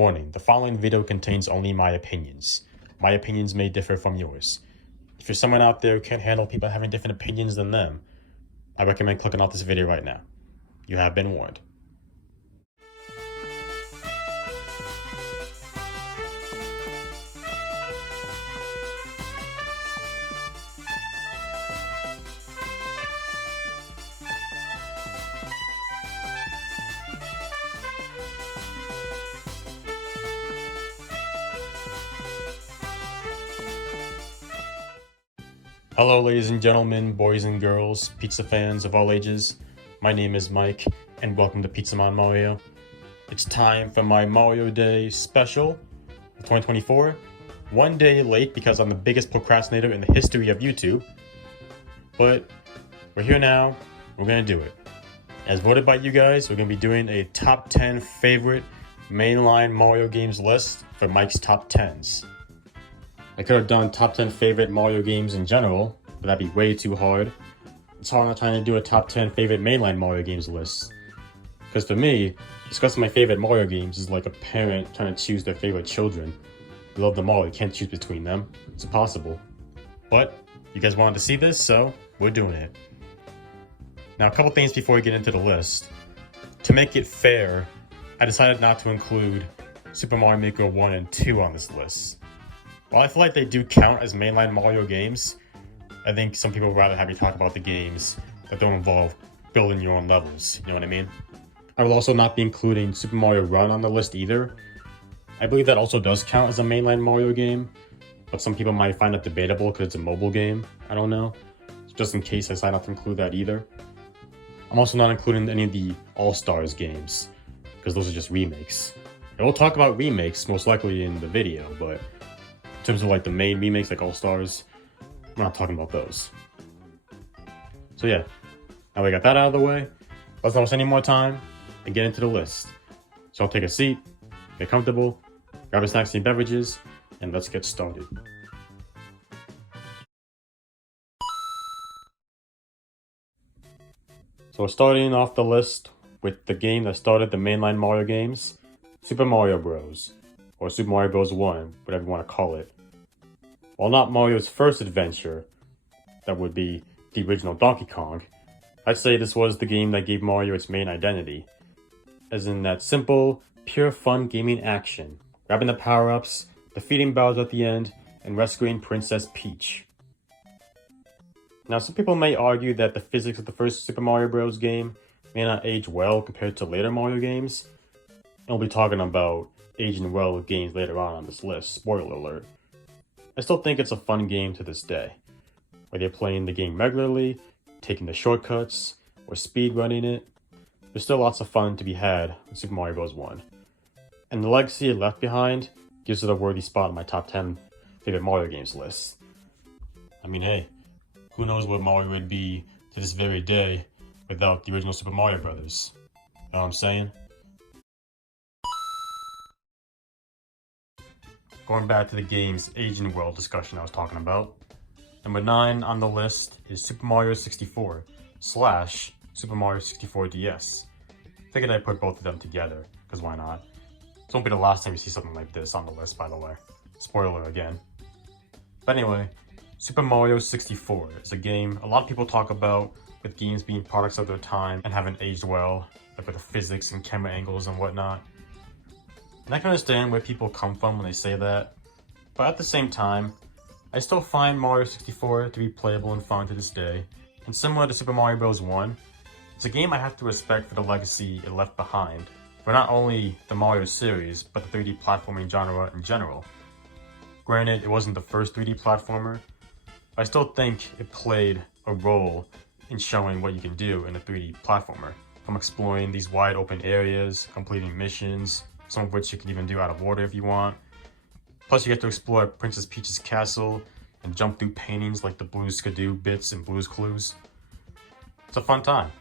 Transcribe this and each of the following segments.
Warning, the following video contains only my opinions. My opinions may differ from yours. If you're someone out there who can't handle people having different opinions than them, I recommend clicking off this video right now. You have been warned. Hello ladies and gentlemen, boys and girls, pizza fans of all ages. My name is Mike and welcome to Pizza Mario. It's time for my Mario Day special of 2024. One day late because I'm the biggest procrastinator in the history of YouTube. But we're here now, we're gonna do it. As voted by you guys, we're gonna be doing a top 10 favorite mainline Mario games list for Mike's top 10s. I could have done top 10 favorite Mario games in general, but that'd be way too hard. It's hard not trying to do a top 10 favorite mainline Mario games list. Because for me, discussing my favorite Mario games is like a parent trying to choose their favorite children. You love them all, you can't choose between them. It's impossible. But you guys wanted to see this, so we're doing it. Now a couple things before we get into the list. To make it fair, I decided not to include Super Mario Maker 1 and 2 on this list. While I feel like they do count as mainline Mario games, I think some people would rather have me talk about the games that don't involve building your own levels, you know what I mean? I will also not be including Super Mario Run on the list either. I believe that also does count as a mainline Mario game, but some people might find it debatable because it's a mobile game, I don't know. Just in case I decide not to include that either. I'm also not including any of the All-Stars games, because those are just remakes. I will talk about remakes most likely in the video, but in terms of like the main remakes like All-Stars, I'm not talking about those. So yeah, now we got that out of the way. Let's not waste any more time and get into the list. So I'll take a seat, get comfortable, grab a snacks and beverages, and let's get started. So we're starting off the list with the game that started the mainline Mario games, Super Mario Bros. Or Super Mario Bros. 1, whatever you want to call it. While not Mario's first adventure, that would be the original Donkey Kong, I'd say this was the game that gave Mario its main identity. As in that simple, pure fun gaming action, grabbing the power-ups, defeating Bowser at the end, and rescuing Princess Peach. Now some people may argue that the physics of the first Super Mario Bros. Game may not age well compared to later Mario games, and we'll be talking about aging well with games later on this list, spoiler alert. I still think it's a fun game to this day. Whether you're playing the game regularly, taking the shortcuts, or speedrunning it, there's still lots of fun to be had with Super Mario Bros. 1. And the legacy it left behind gives it a worthy spot on my top 10 favorite Mario games list. I mean, hey, who knows what Mario would be to this very day without the original Super Mario Brothers? You know what I'm saying? Going back to the game's aging well discussion I was talking about, number 9 on the list is Super Mario 64 / Super Mario 64 DS. Figured I'd put both of them together, because why not? This won't be the last time you see something like this on the list, by the way. Spoiler again. But anyway, Super Mario 64 is a game a lot of people talk about with games being products of their time and haven't aged well, like with the physics and camera angles and whatnot. And I can understand where people come from when they say that, but at the same time, I still find Mario 64 to be playable and fun to this day, and similar to Super Mario Bros. 1, it's a game I have to respect for the legacy it left behind, for not only the Mario series, but the 3D platforming genre in general. Granted, it wasn't the first 3D platformer, but I still think it played a role in showing what you can do in a 3D platformer, from exploring these wide open areas, completing missions, some of which you can even do out of order if you want. Plus you get to explore Princess Peach's castle and jump through paintings like the Blues Skidoo bits and Blues Clues. It's a fun time.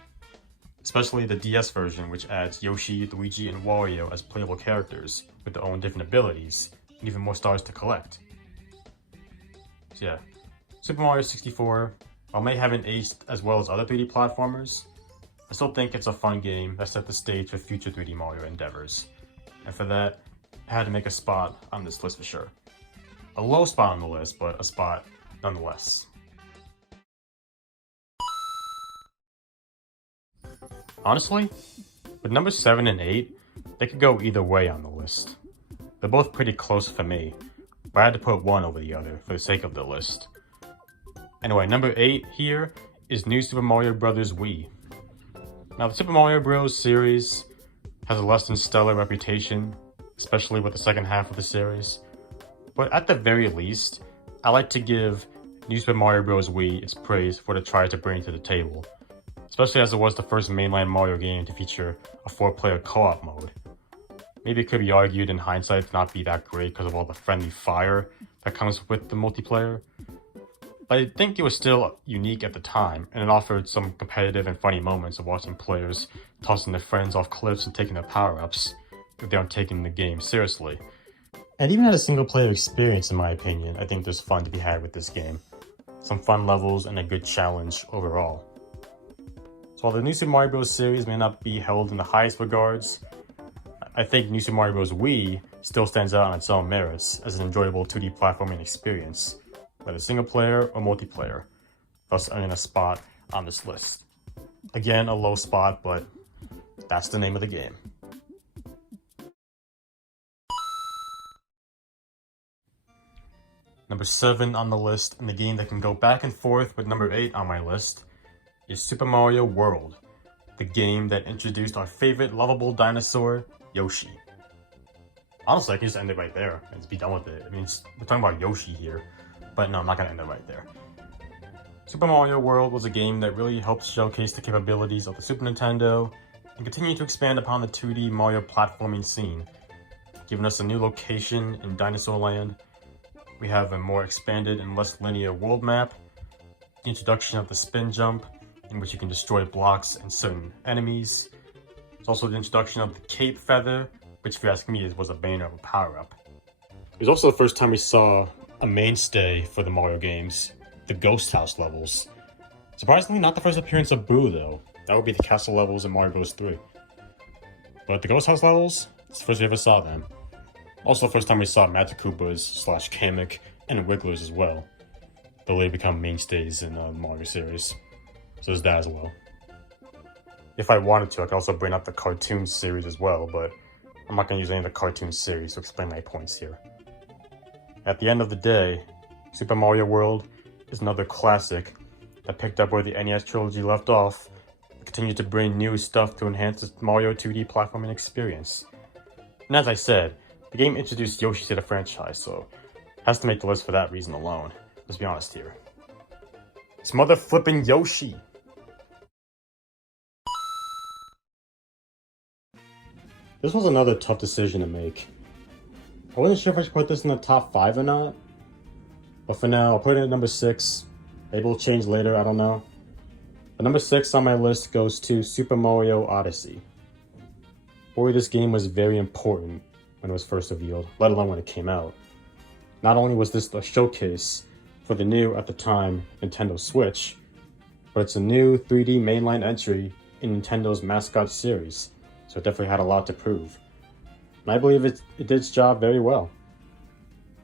Especially the DS version, which adds Yoshi, Luigi, and Wario as playable characters with their own different abilities and even more stars to collect. So yeah, Super Mario 64, while may haven't aged as well as other 3D platformers, I still think it's a fun game that set the stage for future 3D Mario endeavors. And for that, I had to make a spot on this list for sure. A low spot on the list, but a spot nonetheless. Honestly, with numbers 7 and 8, they could go either way on the list. They're both pretty close for me, but I had to put one over the other for the sake of the list. Anyway, number 8 here is New Super Mario Bros. Wii. Now, the Super Mario Bros. Series has a less than stellar reputation, especially with the second half of the series. But at the very least, I like to give New Super Mario Bros. Wii its praise for what it tried to bring to the table, especially as it was the first mainline Mario game to feature a 4-player co-op mode. Maybe it could be argued in hindsight to not be that great because of all the friendly fire that comes with the multiplayer, but I think it was still unique at the time, and it offered some competitive and funny moments of watching players tossing their friends off cliffs and taking their power-ups if they aren't taking the game seriously. And even at a single-player experience, in my opinion, I think there's fun to be had with this game. Some fun levels and a good challenge overall. So while the New Super Mario Bros. Series may not be held in the highest regards, I think New Super Mario Bros. Wii still stands out on its own merits as an enjoyable 2D platforming experience, whether single player or multiplayer, thus earning a spot on this list. Again, a low spot, but that's the name of the game. Number 7 on the list, and the game that can go back and forth with number 8 on my list, is Super Mario World, the game that introduced our favorite lovable dinosaur, Yoshi. Honestly, I can just end it right there and just be done with it. I mean, we're talking about Yoshi here, but no, I'm not gonna end it right there. Super Mario World was a game that really helped showcase the capabilities of the Super Nintendo and continue to expand upon the 2D Mario platforming scene, giving us a new location in Dinosaur Land. We have a more expanded and less linear world map, the introduction of the spin jump, in which you can destroy blocks and certain enemies. There's also the introduction of the cape feather, which if you ask me was a banner of a power-up. It was also the first time we saw a mainstay for the Mario games, the Ghost House levels. Surprisingly, not the first appearance of Boo though. That would be the castle levels in Mario Bros. 3. But the Ghost House levels, it's the first we ever saw them. Also the first time we saw Magic Koopas / Kamek and Wigglers as well. They'll later become mainstays in the Mario series. So there's that as well. If I wanted to, I could also bring up the cartoon series as well, but I'm not going to use any of the cartoon series to explain my points here. At the end of the day, Super Mario World is another classic that picked up where the NES trilogy left off and continued to bring new stuff to enhance the Mario 2D platforming experience. And as I said, the game introduced Yoshi to the franchise, so it has to make the list for that reason alone. Let's be honest here. It's mother flipping Yoshi! This was another tough decision to make. I wasn't sure if I should put this in the top 5 or not, but for now, I'll put it at number 6. Maybe it'll change later, I don't know. But number 6 on my list goes to Super Mario Odyssey. Boy, this game was very important when it was first revealed, let alone when it came out. Not only was this a showcase for the new, at the time, Nintendo Switch, but it's a new 3D mainline entry in Nintendo's mascot series, so it definitely had a lot to prove. And I believe it did its job very well.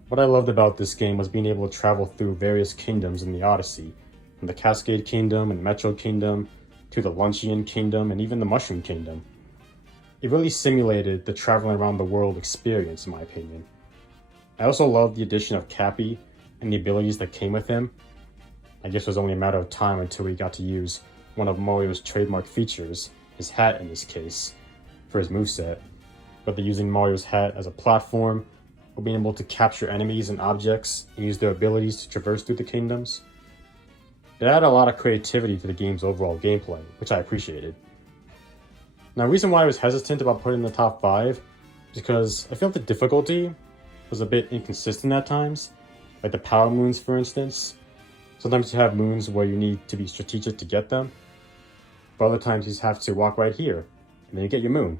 What I loved about this game was being able to travel through various kingdoms in the Odyssey, from the Cascade Kingdom and Metro Kingdom, to the Luncheon Kingdom and even the Mushroom Kingdom. It really simulated the traveling around the world experience, in my opinion. I also loved the addition of Cappy and the abilities that came with him. I guess it was only a matter of time until we got to use one of Mario's trademark features, his hat in this case, for his moveset. Whether using Mario's hat as a platform, or being able to capture enemies and objects and use their abilities to traverse through the kingdoms. It added a lot of creativity to the game's overall gameplay, which I appreciated. Now, the reason why I was hesitant about putting in the top 5 is because I felt the difficulty was a bit inconsistent at times, like the power moons, for instance. Sometimes you have moons where you need to be strategic to get them, but other times you just have to walk right here, and then you get your moon.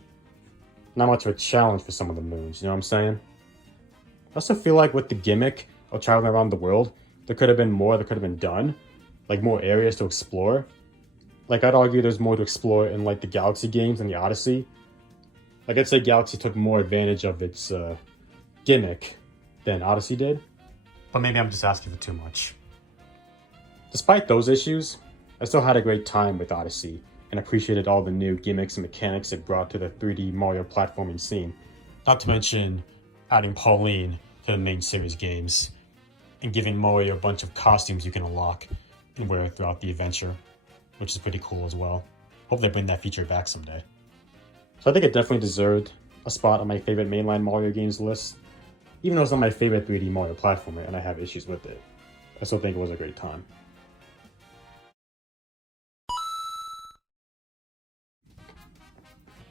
Not much of a challenge for some of the moons, you know what I'm saying? I also feel like with the gimmick of traveling around the world, there could have been more that could have been done, like more areas to explore. Like, I'd argue there's more to explore in like the Galaxy games and the Odyssey. Like, I'd say Galaxy took more advantage of its gimmick than Odyssey did, but maybe I'm just asking for too much. Despite those issues, I still had a great time with Odyssey and appreciated all the new gimmicks and mechanics it brought to the 3D Mario platforming scene. Not to mention adding Pauline to the main series games and giving Mario a bunch of costumes you can unlock and wear throughout the adventure, which is pretty cool as well. Hope they bring that feature back someday. So I think it definitely deserved a spot on my favorite mainline Mario games list, even though it's not my favorite 3D Mario platformer and I have issues with it. I still think it was a great time.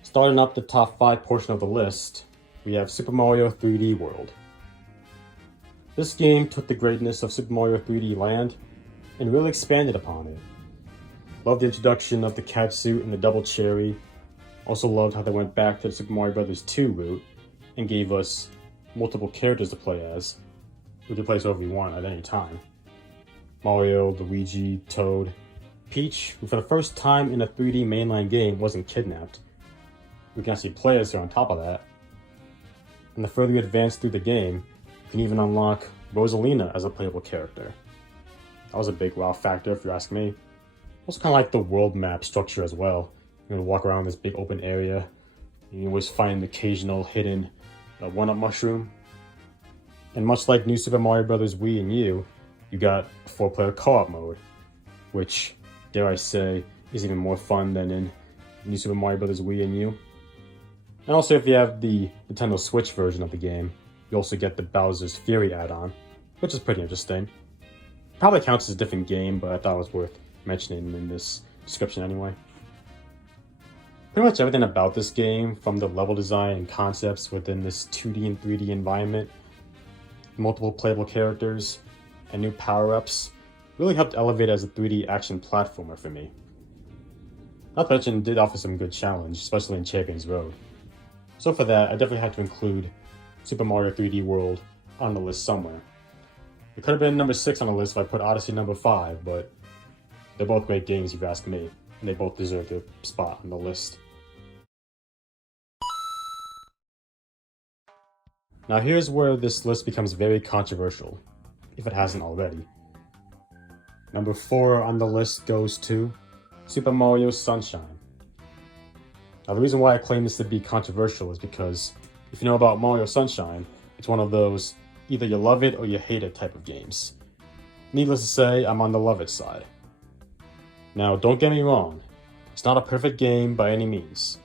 Starting up the top 5 portion of the list, we have Super Mario 3D World. This game took the greatness of Super Mario 3D Land and really expanded upon it. Loved the introduction of the cat suit and the double cherry. Also loved how they went back to the Super Mario Bros. 2 route and gave us multiple characters to play as. We could play as whoever we want at any time. Mario, Luigi, Toad, Peach, who for the first time in a 3D mainline game wasn't kidnapped. We can actually play as her on top of that. And the further you advance through the game, you can even unlock Rosalina as a playable character. That was a big wow factor if you ask me. Also kind of like the world map structure as well. You're gonna walk around this big open area. You always find an occasional hidden one-up mushroom. And much like New Super Mario Bros. Wii and U, you got a 4-player co-op mode, which, dare I say, is even more fun than in New Super Mario Bros. Wii and U. And also, if you have the Nintendo Switch version of the game, you also get the Bowser's Fury add-on, which is pretty interesting. Probably counts as a different game, but I thought it was worth mentioning in this description anyway. Pretty much everything about this game, from the level design and concepts within this 2D and 3D environment, multiple playable characters, and new power-ups, really helped elevate as a 3D action platformer for me. Not to mention, it did offer some good challenge, especially in Champions Road. So for that, I definitely had to include Super Mario 3D World on the list somewhere. It could have been number 6 on the list if I put Odyssey number 5, but they're both great games if you ask me, and they both deserve their spot on the list. Now here's where this list becomes very controversial, if it hasn't already. Number 4 on the list goes to Super Mario Sunshine. Now the reason why I claim this to be controversial is because if you know about Mario Sunshine, it's one of those either you love it or you hate it type of games. Needless to say, I'm on the love it side. Now don't get me wrong, it's not a perfect game by any means.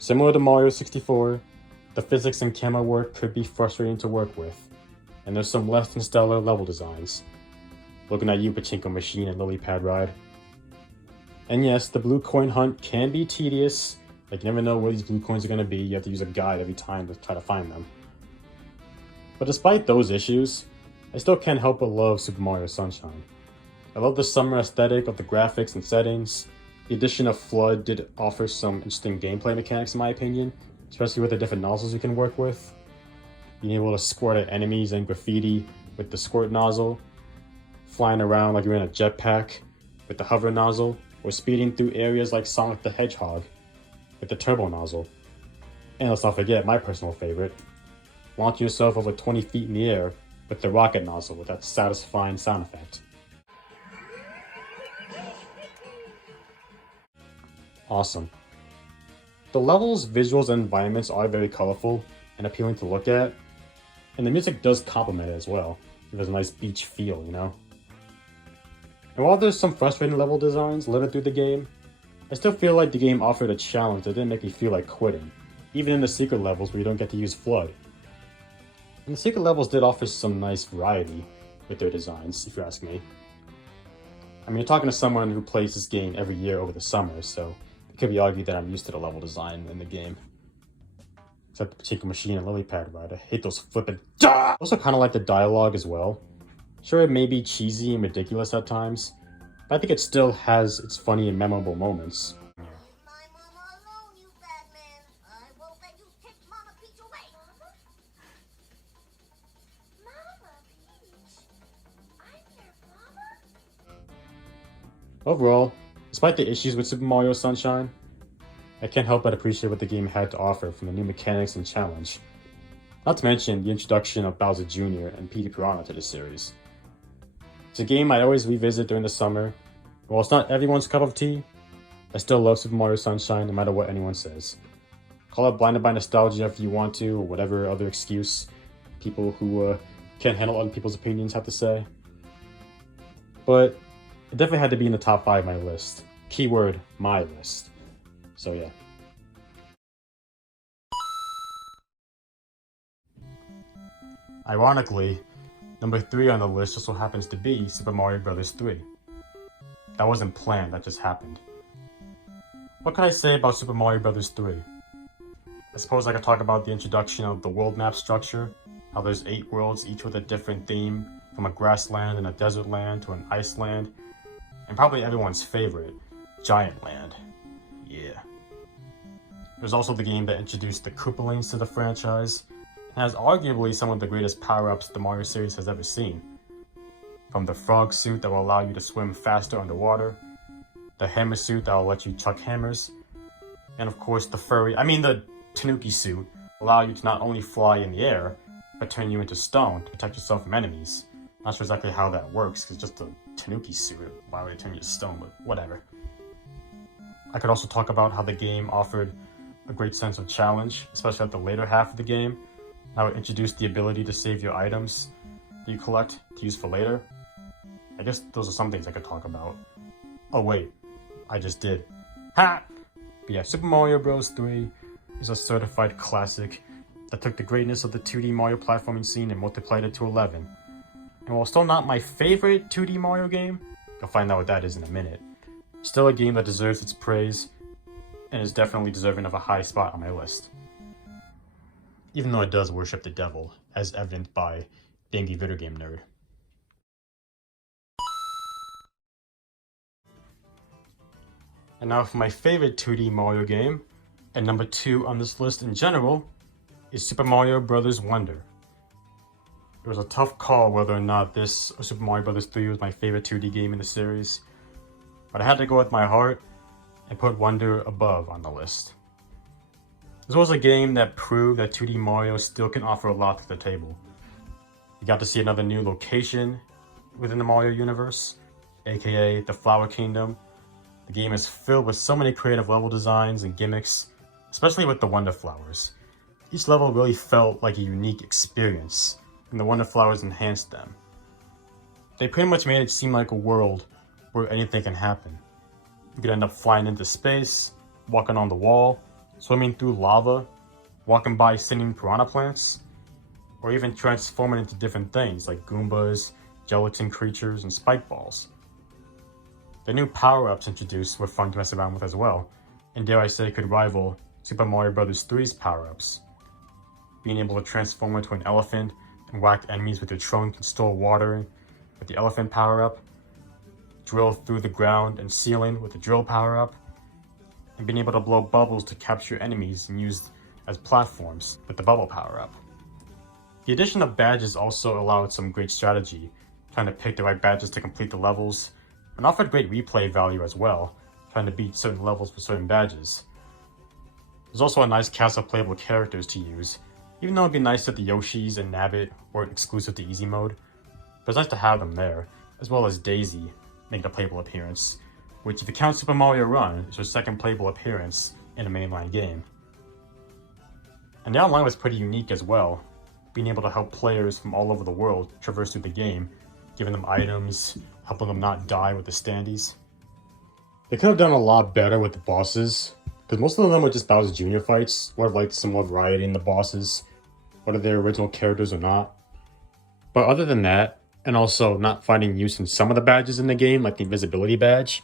Similar to Mario 64, the physics and camera work could be frustrating to work with, and there's some less than stellar level designs. Looking at you, Pachinko Machine and Lily Pad Ride. And yes, the blue coin hunt can be tedious. Like, you never know where these blue coins are going to be. You have to use a guide every time to try to find them. But despite those issues, I still can't help but love Super Mario Sunshine. I love the summer aesthetic of the graphics and settings. The addition of Flood did offer some interesting gameplay mechanics in my opinion, especially with the different nozzles you can work with. Being able to squirt at enemies and graffiti with the squirt nozzle, flying around like you're in a jetpack with the hover nozzle, or speeding through areas like Sonic the Hedgehog with the turbo nozzle. And let's not forget my personal favorite, launching yourself over 20 feet in the air with the rocket nozzle with that satisfying sound effect. Awesome. The levels, visuals, and environments are very colorful and appealing to look at, and the music does complement it as well. It has a nice beach feel, you know? And while there's some frustrating level designs littered through the game, I still feel like the game offered a challenge that didn't make me feel like quitting, even in the secret levels where you don't get to use Flood. And the secret levels did offer some nice variety with their designs, if you ask me. I mean, you're talking to someone who plays this game every year over the summer, so it could be argued that I'm used to the level design in the game. Except the Pachinko Machine and Lily Pad Ride. I hate those flippin' I also kind of like the dialogue as well. Sure, it may be cheesy and ridiculous at times, but I think it still has its funny and memorable moments. Overall, despite the issues with Super Mario Sunshine, I can't help but appreciate what the game had to offer from the new mechanics and challenge. Not to mention the introduction of Bowser Jr. and Petey Piranha to the series. It's a game I always revisit during the summer. While it's not everyone's cup of tea, I still love Super Mario Sunshine no matter what anyone says. Call it blinded by nostalgia if you want to, or whatever other excuse people who can't handle other people's opinions have to say. But it definitely had to be in the top 5 of my list. Keyword, my list. So yeah. Ironically, number 3 on the list just so happens to be Super Mario Bros. 3. That wasn't planned, that just happened. What can I say about Super Mario Bros. 3? I suppose I could talk about the introduction of the world map structure, how there's 8 worlds, each with a different theme, from a grassland and a desert land to an ice land, and probably everyone's favorite, Giant Land. Yeah. There's also the game that introduced the Koopalings to the franchise, and has arguably some of the greatest power-ups the Mario series has ever seen. From the frog suit that will allow you to swim faster underwater, the hammer suit that will let you chuck hammers, and of course the Tanuki suit allow you to not only fly in the air, but turn you into stone to protect yourself from enemies. Not sure exactly how that works, because it's just a Tanuki suit. Why would it turn you to stone, but whatever. I could also talk about how the game offered a great sense of challenge, especially at the later half of the game. How it introduced the ability to save your items that you collect to use for later. I guess those are some things I could talk about. Oh wait, I just did. Ha! But yeah, Super Mario Bros. 3 is a certified classic that took the greatness of the 2D Mario platforming scene and multiplied it to 11. And while still not my favorite 2D Mario game, you'll find out what that is in a minute, still a game that deserves its praise, and is definitely deserving of a high spot on my list. Even though it does worship the devil, as evident by being a video game nerd. And now for my favorite 2D Mario game, and number 2 on this list in general, is Super Mario Bros. Wonder. It was a tough call whether or not this or Super Mario Bros. 3 was my favorite 2D game in the series, but I had to go with my heart and put Wonder above on the list. This was a game that proved that 2D Mario still can offer a lot to the table. You got to see another new location within the Mario universe, aka the Flower Kingdom. The game is filled with so many creative level designs and gimmicks, especially with the Wonder Flowers. Each level really felt like a unique experience, and the Wonder Flowers enhanced them. They pretty much made it seem like a world where anything can happen. You could end up flying into space, walking on the wall, swimming through lava, walking by singing piranha plants, or even transforming into different things like Goombas, gelatin creatures, and spike balls. The new power-ups introduced were fun to mess around with as well, and dare I say could rival Super Mario Bros. 3's power-ups. Being able to transform into an elephant and whack enemies with your trunk and store water with the elephant power-up, drill through the ground and ceiling with the drill power-up, and being able to blow bubbles to capture enemies and use as platforms with the bubble power-up. The addition of badges also allowed some great strategy, trying to pick the right badges to complete the levels, and offered great replay value as well, trying to beat certain levels with certain badges. There's also a nice cast of playable characters to use, even though it'd be nice that the Yoshis and Nabbit weren't exclusive to easy mode, but it's nice to have them there, as well as Daisy making a playable appearance, which if you count Super Mario Run, is her second playable appearance in a mainline game. And the online was pretty unique as well, being able to help players from all over the world traverse through the game, giving them items, helping them not die with the standees. They could have done a lot better with the bosses, because most of them were just Bowser Jr. fights. Would have liked some more variety in the bosses, whether they're original characters or not. But other than that, and also not finding use in some of the badges in the game, like the invisibility badge,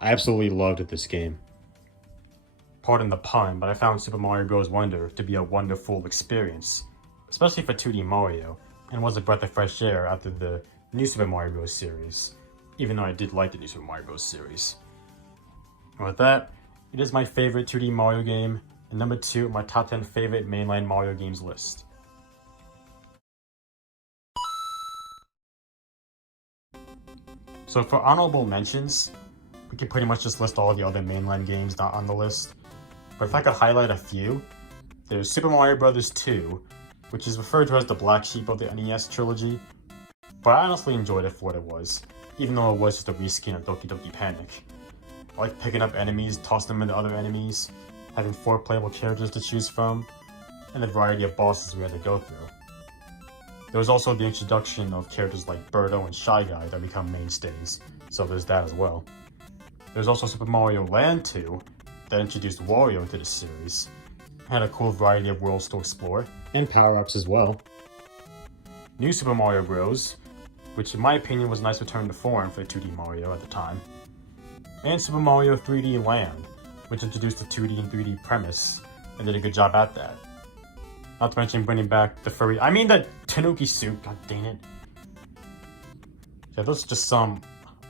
I absolutely loved this game. Pardon the pun, but I found Super Mario Bros. Wonder to be a wonderful experience, especially for 2D Mario, and was a breath of fresh air after the new Super Mario Bros. Series, even though I did like the new Super Mario Bros. Series. And with that, it is my favorite 2D Mario game, and number 2 on my top 10 favorite mainline Mario games list. So for honorable mentions, we could pretty much just list all the other mainline games not on the list. But if I could highlight a few, there's Super Mario Bros. 2, which is referred to as the black sheep of the NES trilogy, but I honestly enjoyed it for what it was, even though it was just a reskin of Doki Doki Panic. I like picking up enemies, tossing them into other enemies, having 4 playable characters to choose from, and the variety of bosses we had to go through. There was also the introduction of characters like Birdo and Shy Guy that become mainstays, so there's that as well. There's also Super Mario Land 2 that introduced Wario to the series, had a cool variety of worlds to explore, and power-ups as well. New Super Mario Bros., which in my opinion was a nice return to form for 2D Mario at the time. And Super Mario 3D Land, which introduced the 2D and 3D premise, and did a good job at that. Not to mention bringing back the Tanuki suit, god dang it. Yeah, those are just some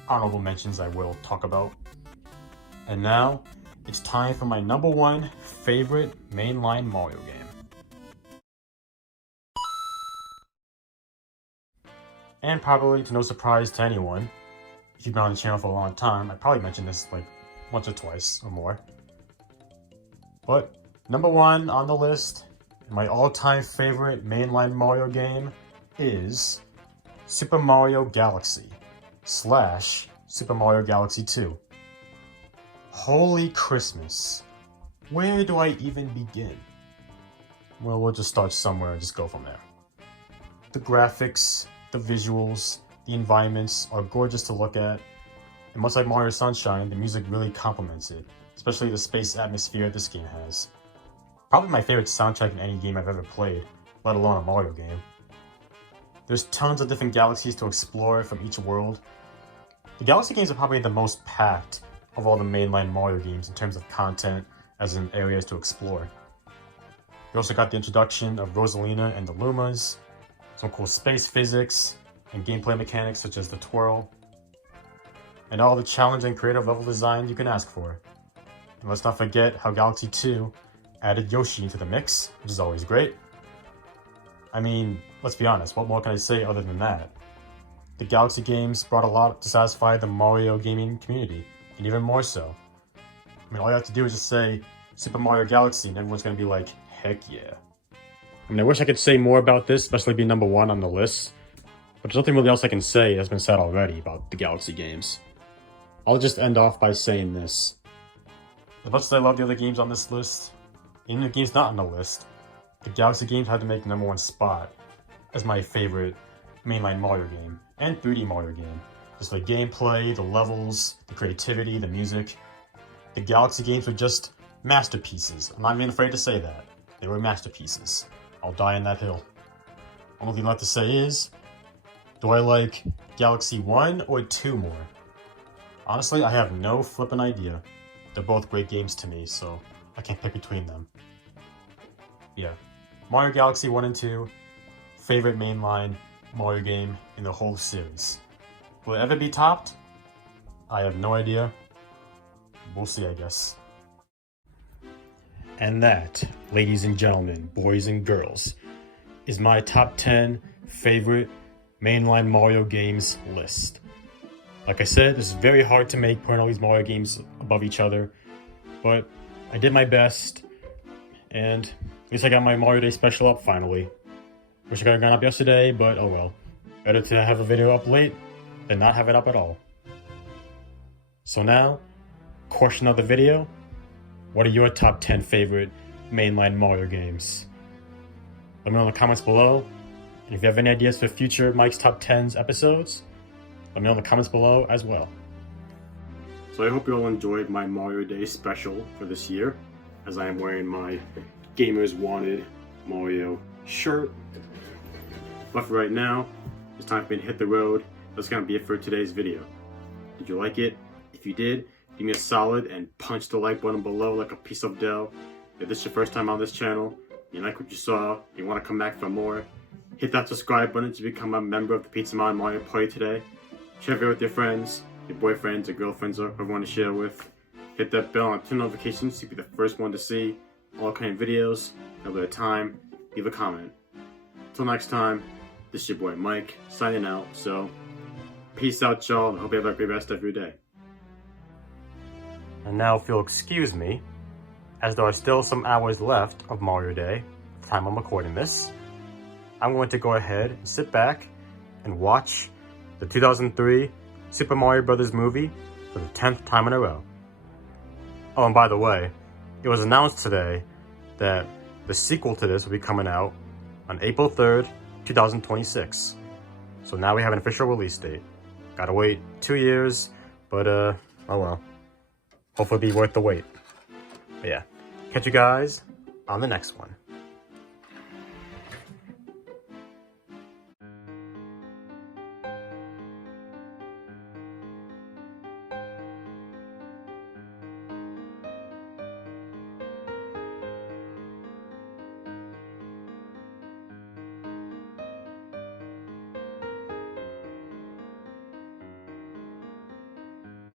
honorable mentions I will talk about. And now, it's time for my number 1 favorite mainline Mario game. And probably to no surprise to anyone, if you've been on the channel for a long time, I probably mentioned this like once or twice or more. But number 1 on the list, my all-time favorite mainline Mario game is Super Mario Galaxy / Super Mario Galaxy 2. Holy Christmas. Where do I even begin? Well, we'll just start somewhere and just go from there. The graphics, the visuals, the environments are gorgeous to look at, and much like Mario Sunshine, the music really complements it, especially the space atmosphere this game has. Probably my favorite soundtrack in any game I've ever played, let alone a Mario game. There's tons of different galaxies to explore from each world. The Galaxy games are probably the most packed of all the mainline Mario games in terms of content, as in areas to explore. We also got the introduction of Rosalina and the Lumas, some cool space physics, and gameplay mechanics such as the twirl, and all the challenging and creative level design you can ask for. And let's not forget how Galaxy 2 added Yoshi into the mix, which is always great. I mean, let's be honest, what more can I say other than that? The Galaxy games brought a lot to satisfy the Mario gaming community, and even more so. I mean, all you have to do is just say Super Mario Galaxy and everyone's gonna be like, heck yeah. I mean, I wish I could say more about this, especially being number 1 on the list, but there's nothing really else I can say that's been said already about the Galaxy games. I'll just end off by saying this. As much as I love the other games on this list, even the games not on the list, the Galaxy games had to make the number 1 spot as my favorite mainline Mario game, and 3D Mario game. Just the gameplay, the levels, the creativity, the music. The Galaxy games were just masterpieces. I'm not even afraid to say that. They were masterpieces. I'll die on that hill. Only thing left to say is, do I like Galaxy 1 or 2 more? Honestly, I have no flippin' idea. They're both great games to me, so I can't pick between them. Yeah, Mario Galaxy 1 and 2, favorite mainline Mario game in the whole series. Will it ever be topped? I have no idea. We'll see, I guess. And that, ladies and gentlemen, boys and girls, is my top 10 favorite mainline Mario games list. Like I said, this is very hard to make, putting all these Mario games above each other, but I did my best, and at least I got my Mario Day special up finally. Wish I could have gone up yesterday, but oh well. Better to have a video up late than not have it up at all. So now, question of the video, what are your top 10 favorite mainline Mario games? Let me know in the comments below, and if you have any ideas for future Mike's Top 10s episodes, let me know in the comments below as well. So I hope you all enjoyed my Mario Day special for this year, as I am wearing my Gamers Wanted Mario shirt. But for right now, it's time for me to hit the road. That's gonna be it for today's video. Did you like it? If you did, give me a solid and punch the like button below like a piece of dough. If this is your first time on this channel, you like what you saw, you want to come back for more, hit that subscribe button to become a member of the Pizza Man Mario Party today. Share it with your friends, your boyfriends, or girlfriends, or whoever you want to share with. Hit that bell on turn notifications so you be the first one to see all kind of videos. Have a time, leave a comment. Until next time, this is your boy Mike, signing out. So, peace out, y'all, and I hope you have a great rest of your day. And now, if you'll excuse me, as there are still some hours left of Mario Day, the time I'm recording this, I'm going to go ahead and sit back and watch the 2003 Super Mario Bros. Movie for the 10th time in a row. Oh, and by the way, it was announced today that the sequel to this will be coming out on April 3rd, 2026. So now we have an official release date. Gotta wait 2 years, but oh well. Hopefully it'll be worth the wait. But yeah, catch you guys on the next one.